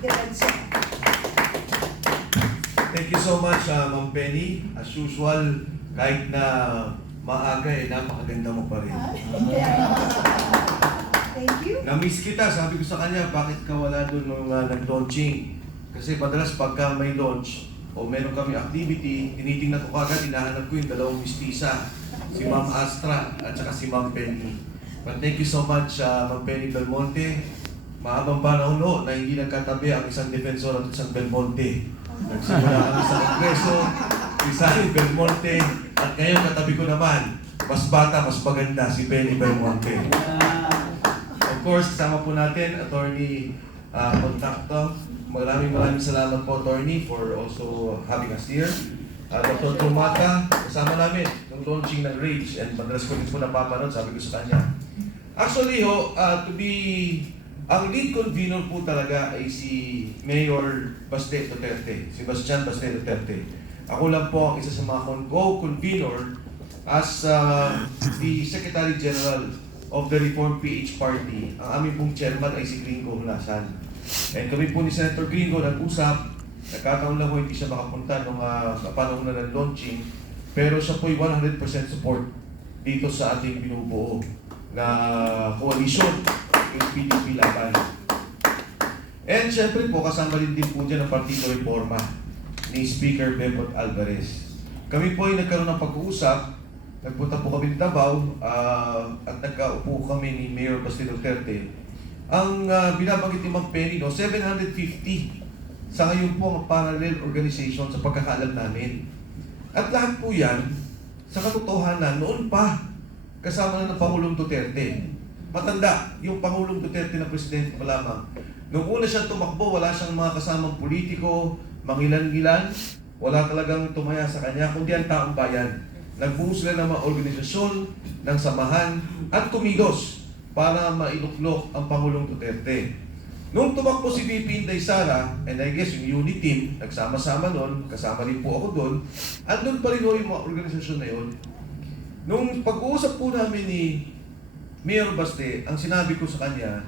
Diretso. Thank you so much, Ma'am Penny. As usual, kahit na maaga, napakaganda mo pa rin. Thank you. Na-miss kita, sabi ko sa kanya, bakit ka wala doon nung nag-launching? Kasi madalas pagka may launch o meron kami activity, tinitingnan ko kagad, hinahanap ko yung dalawang mistisa, si Ma'am Astra at saka si Ma'am Penny. But thank you so much, Ma'am Penny Belmonte. Mahabang panahon no, na hindi nagkatabi ang isang defensor at isang Belmonte. Nagsimula kami sa Kongreso, si Sally Belmonte, at ngayon katabi ko naman, mas bata, mas maganda, si Penny Belmonte. Of course, kasama po natin, Attorney Contacto. Maraming salamat po, Attorney, for also having us here. Dr. Trumata, kasama namin yung launching ng Rage, and madalas ko rin po napapanood, sabi ko sa kanya. Actually, ang lead convener po talaga ay si Mayor Baste Duterte, si Bastian Baste Duterte. Ako lang po ang isa sa mga co-convener as the Secretary General of the Reform PH Party. Ang aming pong chairman ay si Gringo Hulasan. And kami po ni Senator Gringo nag-usap, nagkataon lang po hindi siya makapunta nung panahon na ng launching, pero siya po ay 100% support dito sa ating binubuo na coalition, yung PDP Laban. And syempre po, kasama rin din po dyan ang Partido Reforma ni Speaker Bebot Alvarez. Kami po ay nagkaroon ng pag-uusap, nagpunta po kami ng Davao at nagkaupo kami ni Mayor Baste Duterte. Ang binabanggit ni Ma'am Penny, 750 sa ngayon po ang parallel organization sa pagkakaalam namin. At lahat po yan, sa katotohanan, noon pa, kasama na ng Pangulong Duterte. Matanda, yung Pangulong Duterte na presidente pa lamang. Nung una siyang tumakbo, wala siyang mga kasamang politiko, mangilan-ngilan, wala talagang tumaya sa kanya, kundi ang taong bayan. Nagbuo sila ng mga organisasyon, ng samahan, at kumilos para mailuklok ang Pangulong Duterte. Nung tumakbo si VP Inday Sara, and I guess yung unit team, nagsama-sama nun, kasama rin po ako doon, andun pa rin yung mga organisasyon na yun. Nung pag-uusap po namin ni Mayor Baste, ang sinabi ko sa kanya,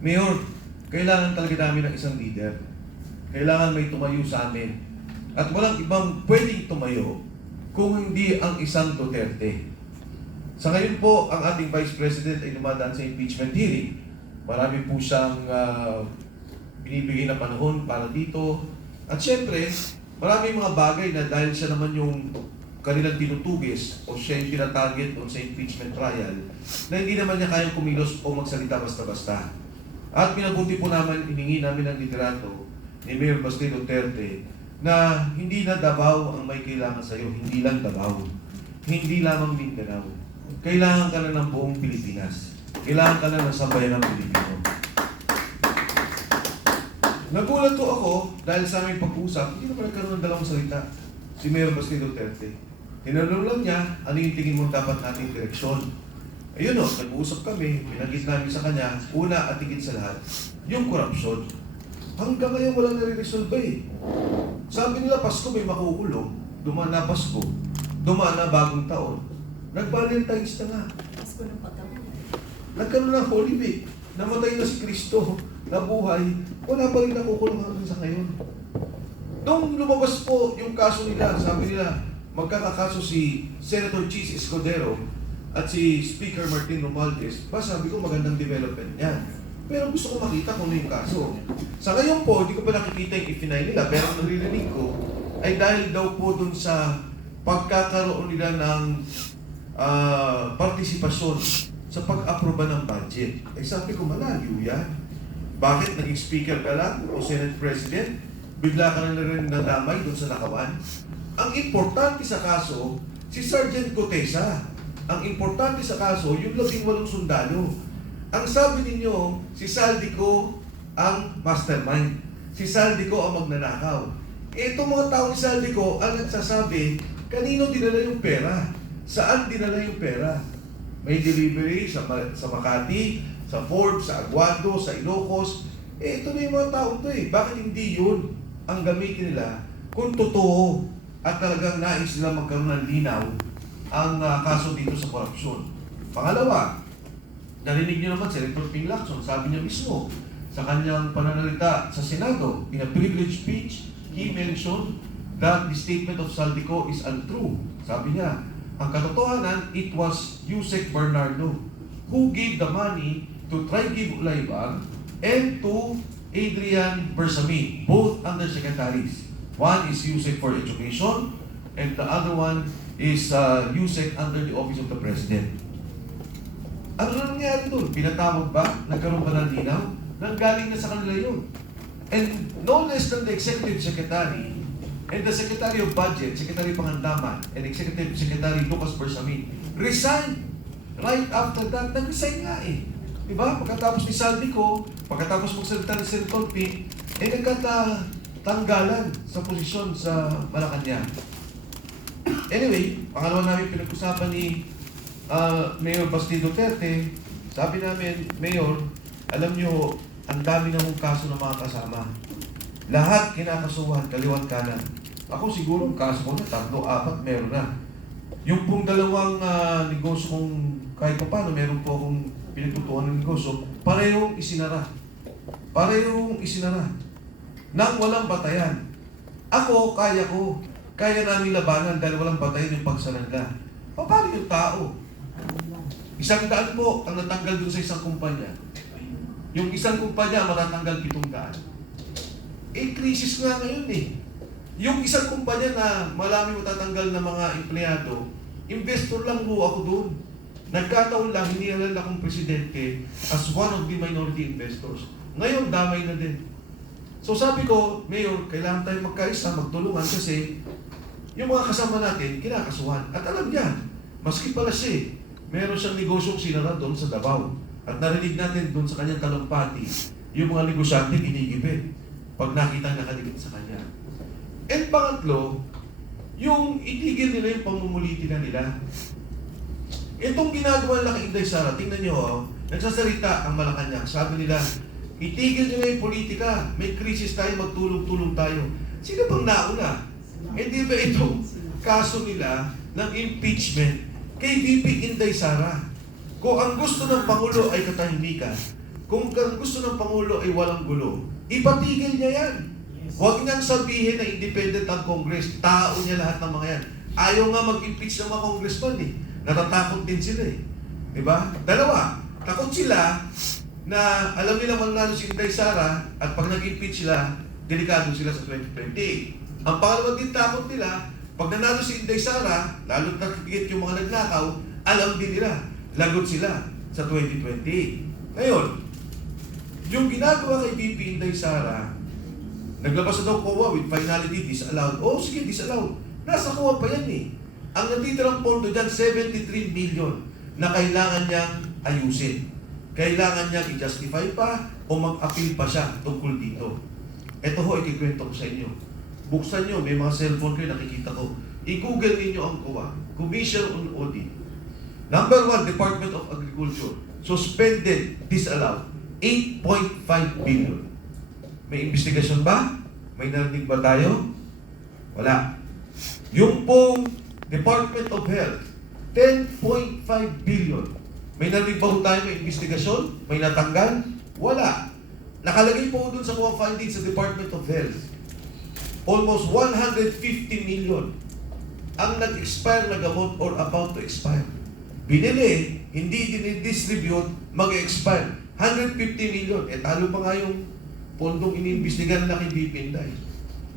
Mayor, kailangan talaga namin ng isang leader. Kailangan may tumayo sa amin. At walang ibang pwedeng tumayo kung hindi ang isang Duterte. Sa ngayon po, ang ating Vice President ay dumadaan sa impeachment hearing. Marami po siyang binibigay na panahon para dito. At syempre, maraming mga bagay na dahil siya naman yung kanilang tinutugis o siya yung tinatarget doon sa impeachment trial na hindi naman niya kayang kumilos o magsalita basta-basta. At pinabuti po naman, hiningi namin ang liderato ni Mayor Baste Duterte na hindi na Davao ang may kailangan sa iyo, hindi lang Davao, hindi lamang Mindanao. Kailangan ka na ng buong Pilipinas. Kailangan ka na ng sambayan ng Pilipino. Nagulat ko ako dahil sa aming pag-usap, hindi naman nagkaroon ng dalawang salita si Mayor Baste Duterte. Tinanong lang niya, ano yung tingin mo dapat nating direksyon? Ayun o, nag-uusap kami, pinagit namin sa kanya, una at higit sa lahat, yung korupsyon. Hanggang ngayon walang nare-resolve eh. Sabi nila, Pasko may makukulong, dumaan na Pasko, dumaan na bagong taon. Nag-Valentine's na nga. Pasko ng pagkabuhay. Nagkaroon ng Holy Week, namatay na si Kristo, nabuhay, wala pa rin nakukulong hanggang sa ngayon. Nung lumabas po yung kaso nila, sabi nila, magkakakaso si Senator Chis Escudero at si Speaker Martin Romualdez, sabi ko magandang development yan. Pero gusto ko makita kung ano yung kaso. Sa ngayon po, hindi ko pa nakikita yung i-final nila, pero ang naririnig ko ay dahil daw po dun sa pagkakaroon nila ng partisipasyon sa pag-aproba ng budget. Eh sabi ko, malayo yan. Bakit naging speaker ka lang o Senate President? Bigla ka na rin nadamay dun sa nakawan? Ang importante sa kaso, si Sergeant Gutesa. Ang importante sa kaso, yung 18 sundalo. Ang sabi ninyo, si Saldico ang mastermind. Si Saldico ang magnanakaw. Itong mga tao ni Saldico ang nagsasabi, kanino dinala yung pera? Saan dinala yung pera? May delivery sa Makati, sa Forbes, sa Aguado, sa Ilocos. Ito na yung mga tao to eh. Bakit hindi yun ang gamitin nila kung totoo at talagang nais nila magkaroon ng linaw ang kaso dito sa korupsyon? Pangalawa, narinig niyo naman si Senator Ping Lacson, sabi niya mismo, sa kanyang pananalita sa Senado, in a privileged speech, he mentioned that the statement of Saldico is untrue. Sabi niya, ang katotohanan, it was Yusek Bernardo who gave the money to Try-Give Ulayban and to Adrian Bersami, both undersecretaries. One is Yusek for Education and the other one is Yusek under the Office of the President. Ano na nangyari doon? Pinatawag ba? Nagkaroon ba ng linaw? Nanggaling na sa kanila yun. And no less than the Executive Secretary and the Secretary of Budget, Secretary Pangandaman, and Executive Secretary Lucas Bersami resigned. Right after that, nag-resign nga eh. Diba? Pagkatapos ni Saldico, pagkatapos magsalita ni Senator Ping, nagkatanggalan sa posisyon sa Malacanang. Anyway, pangalawa namin pinag-usapan ni Mayor Basti Duterte, sabi namin, Mayor, alam nyo, ang dami na mong kaso ng mga kasama. Lahat kinakasuhan, kaliwat kanan. Ako siguro, kaso ko na, 3, 4, meron na. Yung pong dalawang negosyo kong kahit pa paano, meron po akong pinagtutuan ng negosyo, parehong isinara. Parehong isinara. Nang walang batayan. Ako, kaya ko. Kaya namin labanan dahil walang batayan yung pagsananda. Paano yung tao? 100 po ang natanggal dun sa isang kumpanya. Yung isang kumpanya matatanggal 700. Krisis nga ngayon eh. Yung isang kumpanya na malaming matatanggal na mga empleyado, investor lang po ako doon. Nagkataon lang, hinihalan akong presidente as one of the minority investors. Ngayon, damay na din. So sabi ko, Mayor, kailangan tayo magkaisa, magtulungan kasi yung mga kasama natin, kinakasuhan. At alam niya, maski pala siya, meron siyang negosyong sinara doon sa Davao. At narinig natin doon sa kanyang talumpati, yung mga negosyante kinigibit pag nakita nakadikit sa kanya. And pangatlo, yung itigil nila yung pamumuliti na nila. Itong ginagawa nila kay Inday Sara, tingnan nyo, nagsasalita ang Malacanang. Sabi nila, itigil nyo na yung politika, may krisis tayo, magtulong-tulong tayo. Sino bang nauna? Hindi ba itong kaso nila ng impeachment kay VP Inday Sara? Kung ang gusto ng Pangulo ay katahimikan, kung ang gusto ng Pangulo ay walang gulo, ipatigil niya yan. Huwag niyang sabihin na independent ang Congress. Tao niya lahat ng mga yan. Ayaw nga mag-impeach ng mga congressman eh. Natatakot din sila eh. Diba? Dalawa, takot sila na alam nila manalo si Inday Sara at pag nag-impeach sila, delikado sila sa 2020. Ang pangalawa din takot nila, pag nanalo si Inday Sara, lalo nakikigit yung mga nagnakaw, alam din nila, lagot sila sa 2020. Ngayon, yung ginagawa kay VP Inday Sara, naglabas na daw COA with finality disallowed. Oh, sige, disallowed. Nasa COA pa yan eh. Ang natitirang pondo dyan, 73 million na kailangan niyang ayusin. Kailangan niyang i-justify pa o mag-appeal pa siya tungkol dito. Ito ho, ikikwento ko sa inyo. Buksan nyo, may mga cellphone kayo, nakikita ko. I-google ninyo ang COA, Commission on Audit. Number 1, Department of Agriculture. Suspended, disallowed. 8.5 billion. May investigasyon ba? May narinig ba tayo? Wala. Yung pong Department of Health, 10.5 billion. May narinig ba tayo may investigasyon? May natanggal? Wala. Nakalagay po doon sa mga findings sa Department of Health. Almost 150 million ang nag-expire na gamot or about to expire. Binili, hindi dinidistribute, mag-expire. 150 million. Talo pa nga yung pondong iniimbestigahan na kay BP Inday.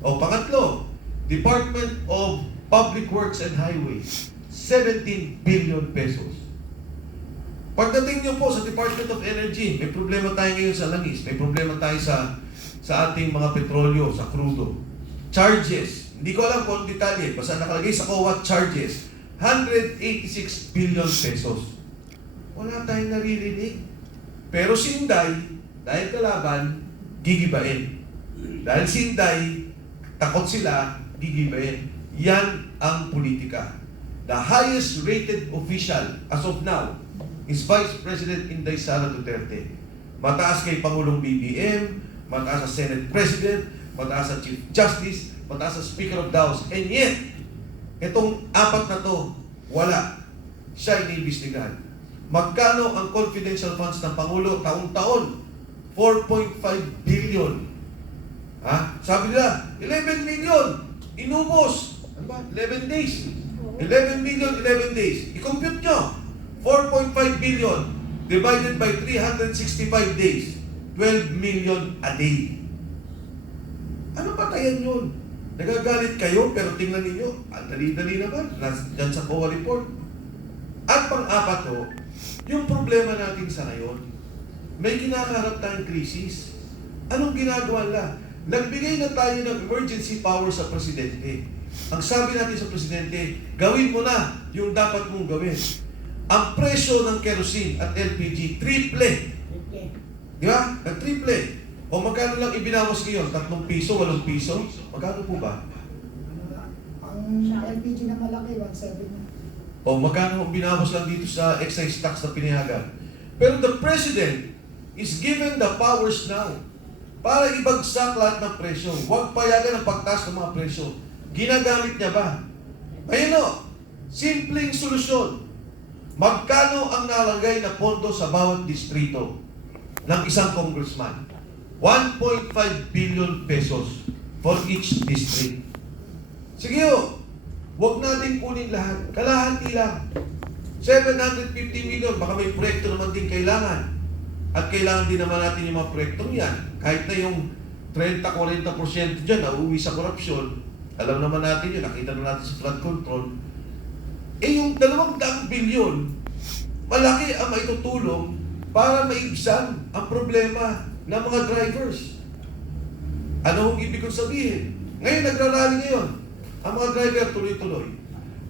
O pangatlo, Department of Public Works and Highways, 17 billion pesos. Pagdating nyo po sa Department of Energy, may problema tayo ngayon sa langis, may problema tayo sa ating mga petrolyo, sa crudo. Charges, hindi ko alam kung detalye, basta nakalagay sa COA charges, 186 billion pesos. Wala tayong naririnig. Pero si Inday, dahil kalaban, gigibain. Dahil si Inday, takot sila, gigibain. Yan ang politika. The highest rated official as of now is Vice President Inday Sara Duterte. Mataas kay Pangulong BBM, mataas sa Senate President, mataas sa Chief Justice, mataas sa Speaker of the House. And yet, itong apat na to, wala. Siya iniimbestigahan. Magkano ang confidential funds ng Pangulo taon-taon? 4.5 billion. Ha? Sabi nila, 11 million. Inubos. Ano ba? 11 days. 11 million, 11 days. I-compute nyo. 4.5 billion divided by 365 days. 12 million a day. Ano patayan yun? Nagagalit kayo, pero tingnan ninyo, ang dali-dali naman, dyan sa COA report. At pang-apat to, yung problema natin sa ngayon, may kinakaharap tayong krisis. Anong ginagawa nila? Nagbigay na tayo ng emergency power sa presidente. Ang sabi natin sa presidente, gawin mo na yung dapat mong gawin. Ang presyo ng kerosene at LPG, triple. Di ba? Nag-triple. O magkano lang ibinawas ngayon? 3 piso, 8 piso? Magkano po ba? Ang LPG na malaki, 1.7 na. O magkano ang binawas lang dito sa excise tax na pinayagan? Pero the president is given the powers now para ibagsak lahat ng presyo. Huwag payagan ang pagtaas ng mga presyo. Ginagamit niya ba? Ayun o, simpleng solusyon. Magkano ang nalagay na pondo sa bawat distrito ng isang congressman? 1.5 billion pesos for each district. Sige o, huwag natin kunin lahat. Kalahati lang. 750 million, baka may proyekto naman din kailangan. At kailangan din naman natin yung mga proyektong yan. Kahit na yung 30-40% dyan na uuwi sa korupsyon, alam naman natin yun, nakita na natin sa flood control. Eh yung 200 bilyon, malaki ang maitutulong para maibsan ang problema ng mga drivers. Ano ang ibig kong sabihin? Ngayon, nagrarally ngayon. Ang mga driver tuloy-tuloy.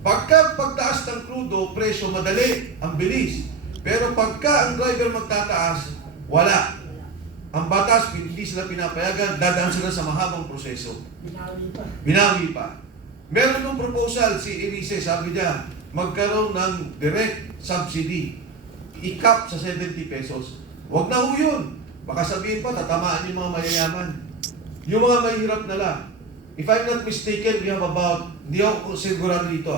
Pagtaas ng krudo, presyo madali, ang bilis. Pero pagka ang driver magtataas, wala. Ang batas, hindi sila pinapayagan, dadaan sila sa mahabang proseso. Binawi pa. Meron ng proposal, si Elise, sabi niya, magkaroon ng direct subsidy. I-cap sa 70 pesos. Huwag na ho yun. Baka sabihin pa, tatamaan yung mga mayayaman. Yung mga mahirap na lang. If I'm not mistaken, we have about, hindi ako sigurado dito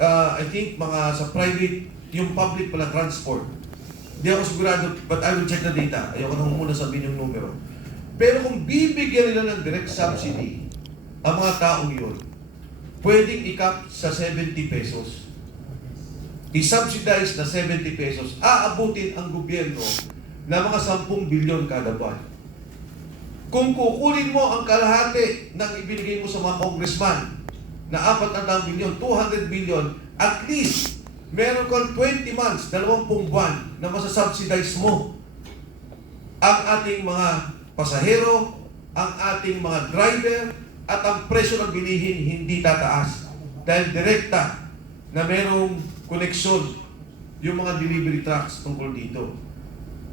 I think mga sa private, yung public pala transport. Hindi ako sigurado, but I will check the data. Ayoko na muna sabihin yung numero. Pero kung bibigyan nila ng direct subsidy, ang mga taong yun, pwedeng i-cap sa 70 pesos. I-subsidize na 70 pesos, aabutin ang gobyerno na mga 10 bilyon kada buwan. Kung kukunin mo ang kalahati ng ibinigay mo sa mga congressman na 400 bilyon, 200 bilyon, at least meron kang 20 months, 20 buwan na masasubsidize mo ang ating mga pasahero, ang ating mga driver, at ang presyo ng bilihin hindi tataas. Dahil direkta na merong koneksyon yung mga delivery trucks tungkol dito.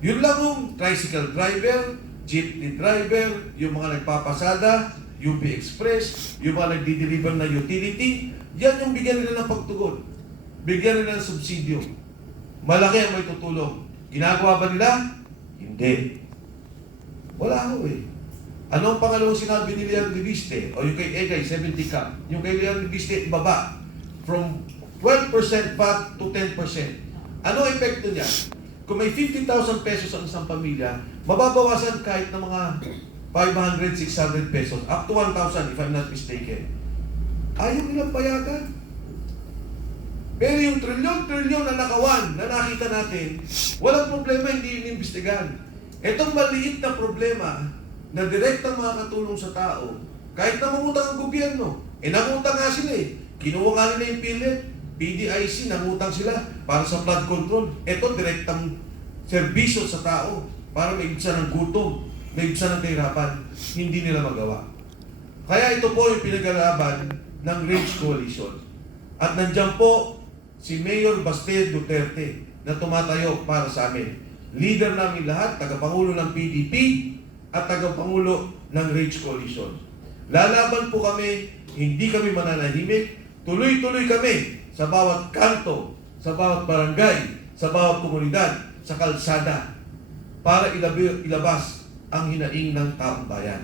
Yun lang yung tricycle driver, jeepney driver, yung mga nagpapasada, UP Express, yung mga nagdi-deliver na utility, yan yung bigyan nila ng pagtugon. Bigyan nila ng subsidyo. Malaki ang may tutulong. Ginagawa ba nila? Hindi. Wala ho eh. Anong pangalawang sinabi ni Leon Reviste? O yung kay Egay, 70 ka. Yung kay Leon Reviste, ibaba. From 12% back to 10%. Ano ang epekto niya? Kung may 50,000 pesos ang isang pamilya, mababawasan kahit ng mga 500, 600 pesos, up to 1,000 if I'm not mistaken. Ayaw nilang payagan. Pero yung trilyon-trilyon na nakawan na nakita natin, walang problema, hindi inimbestigahan. Itong maliit na problema na direktang makakatulong sa tao, kahit namutang ang gobyerno, namutang nga sila eh. Kinuha nga nila yung PhilHealth, PDIC, namutang sila para sa flood control. Ito, direktang serbisyo sa tao para maibsan ng gutom, maibsan ng kahirapan. Hindi nila magawa. Kaya ito po yung pinag-alaban ng Rage Coalition. At nandiyan po si Mayor Baste Duterte na tumatayo para sa amin. Leader namin lahat, tagapangulo ng PDP at tagapangulo ng Rage Coalition. Lalaban po kami, hindi kami mananahimik, tuloy-tuloy kami sa bawat kanto, sa bawat barangay, sa bawat komunidad, sa kalsada, para ilabas ang hinaing ng taong bayan.